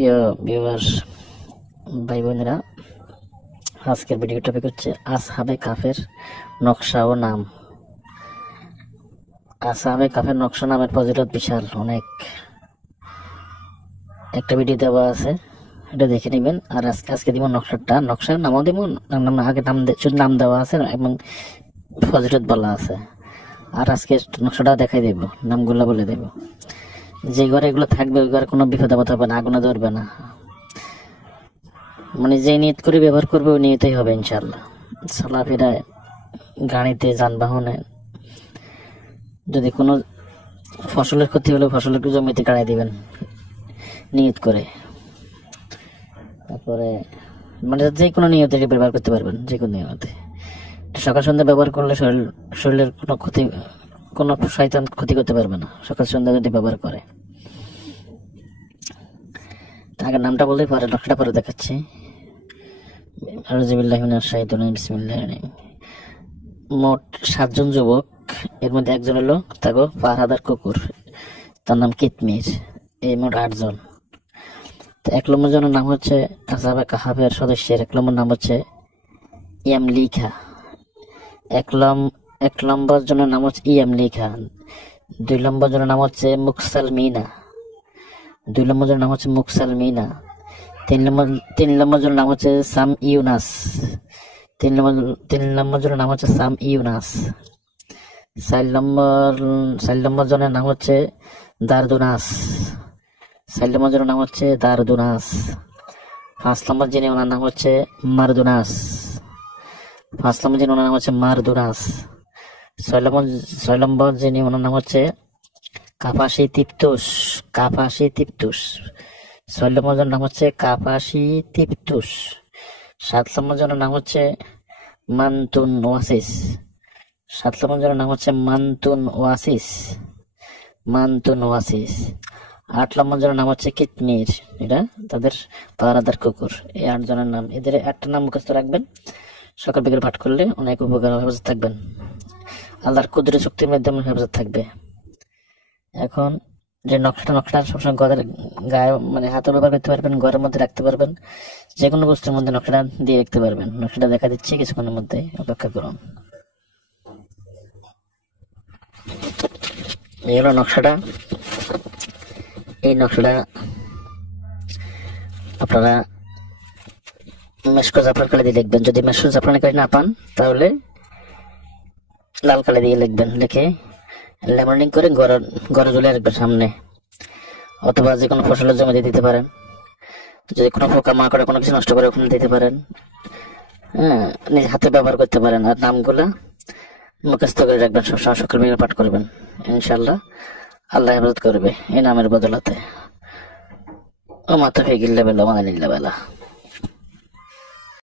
প্রিয় ভিউয়ার্স ভাই বোনেরা, আজকের ভিডিও টপিক হচ্ছে আসহাবে কাফের নকশা ও নাম। আসহাবে কাফের নকশা নামের ফজিলত বিশাল অনেক। একটা ভিডিও দেওয়া আছে, এটা দেখে নেবেন। আর আজকে দিব নকশার নামও দিব, আগে শুধু নাম দেওয়া আছে এবং ফজিলত বলা আছে। আর আজকে নকশাটা দেখাই দেব, নামগুলো বলে দেব। যে ঘরে এগুলো থাকবে ওই ঘরে কোনো বিপদ আপদ হবে না, আগুনে ধরবে না। মানে যে নিয়ত করে ব্যবহার করবে ওই নিয়তই হবে ইনশাল্লাহ। চলাফেরায়, গাড়িতে, যানবাহনে যদি কোনো ফসলের ক্ষতি হলে ফসলের জমিতে গাড়াই দিবেন নিয়ত করে। তারপরে মানে যে কোনো নিয়তে ব্যবহার করতে পারবেন, যে কোনো নিয়তে। সকাল সন্ধ্যা ব্যবহার করলে শরীরের কোনো শয়তান ক্ষতি করতে পারবে না সকাল সন্ধ্যা যদি ব্যবহার করে। আগে নামটা বললেই পারে, নকশাটা পরে দেখাচ্ছি। মোট 7 জন যুবক, এর মধ্যে একজন হলো তাগো পাহারাদার কুকুর, তার নাম কিতমির। এই মোট 8 জন। 1 নম্বর জনের নাম হচ্ছে আসহাবে কাহাফের সদস্যের 1 নম্বর নাম হচ্ছে ইয়ামলিখা। 1 নম্বর জনের নাম হচ্ছে ইয়ামলিখা। 2 নম্বর জনের নাম হচ্ছে মুকসালমিনা। 2 নম্বর জনের নাম হচ্ছে মুকসালমিনা। 3 নম্বর জনের নাম হচ্ছে সাম ইউনাস। 3 নম্বর জনের নাম হচ্ছে সাম ইউনাস। 4 নম্বর জনের নাম হচ্ছে দারদুনাস। 4 নম্বর জনের নাম হচ্ছে দারদুনাস। 5 নম্বর যিনি ওনার নাম হচ্ছে মারদুনাস। 5 নম্বর যিনি ওনার নাম হচ্ছে মারদুনাস। 6 নম্বর যিনি ওনার নাম হচ্ছে কাপাসি তিপ্তুস। 6 নম্বর জনের নাম হচ্ছে কাপাসি তিপ্তুস। 7 নম্বর জনের নাম হচ্ছে মান্তুন ওয়াসিস। 7 নম্বর জনের নাম হচ্ছে মান্তুন ওয়াসিস। 8 নম্বর জনের নাম হচ্ছে কিতমির। এটা তাদের পাহারাদার কুকুর। এই 8 জনের নাম, এদের একটা নাম মুখস্থ রাখবেন। সকাল বিকেল পাঠ করলে অনেক উপকার, হেফাজত থাকবেন। আল্লাহর কুদরতি শক্তির মাধ্যমে হেফাজত থাকবে। এখন যে নকশাটা সবসময় ঘরের গায়ে মানে হাতে ব্যবহার করতে পারবেন, ঘরের মধ্যে রাখতে পারবেন, যে কোনো বস্তুর মধ্যে নকশাটা দিয়ে রাখতে পারবেন। নকশাটা দেখা দিচ্ছি, কিছুক্ষণের মধ্যে অপেক্ষা করুন। এই হলো নকশাটা। এই নকশাটা আপনারা মেশকো জাফরান কালি দিয়ে লিখবেন। যদি মেশকো জাফরান কালি না পান তাহলে লাল কালি দিয়ে লিখবেন। লিখে লেমনিং করে ঘরে ঝুলিয়ে রাখবেন সামনে, অথবা যে কোনো ফসলের জমিতে দিতে পারেন। যদি কোনো পোকা মাকড় কোনো কিছু নষ্ট করে ওখানে দিতে পারেন। নিজে হাতে ব্যবহার করতে পারেন। আর নামগুলা মুখস্থ করে রাখবেন, সবসময় সকাল বিকেল পাঠ করবেন। ইনশাল্লাহ আল্লাহ হেফাজত করবে এই নামের বদলাতে। ও মাতা ফিকিল্লা বেলা,